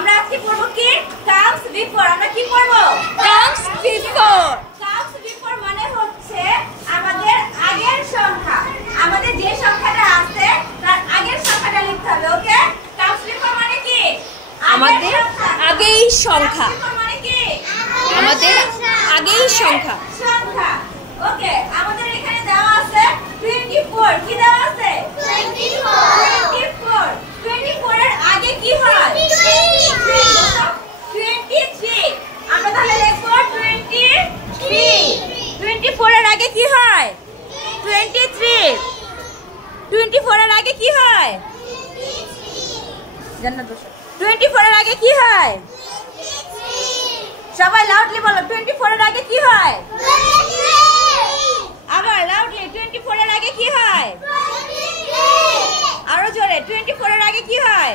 আমরা আজকে পড়ব কি কামস বিফোর। আমরা কি পড়ব? Comes before. কামস বিফোর মানে হচ্ছে আমাদের আগের সংখ্যা, আমাদের যে সংখ্যাটা আছে তার আগের সংখ্যাটা লিখতে হবে। ওকে, কামস বিফোর মানে কি আমাদের আগেই সংখ্যা, মানে কি আমাদের আগেই সংখ্যা। সংখ্যা। ওকে, আমাদের এখানে দেওয়া আছে 24। কি দেওয়া আছে? 24। 24 এর আগে কি হয়? 23। আমরা তাহলে লিখব 23। 24 এর আগে কি হয়? 23। 24 এর আগে কি হয়? জান্নাত বসো। 24 এর আগে কি হয়? সবাই লাউডলি বলো, 24 এর আগে কি হয়? আবার লাউডলি, 24 এর আগে কি হয়? আরো জোরে, 24 এর আগে কি হয়?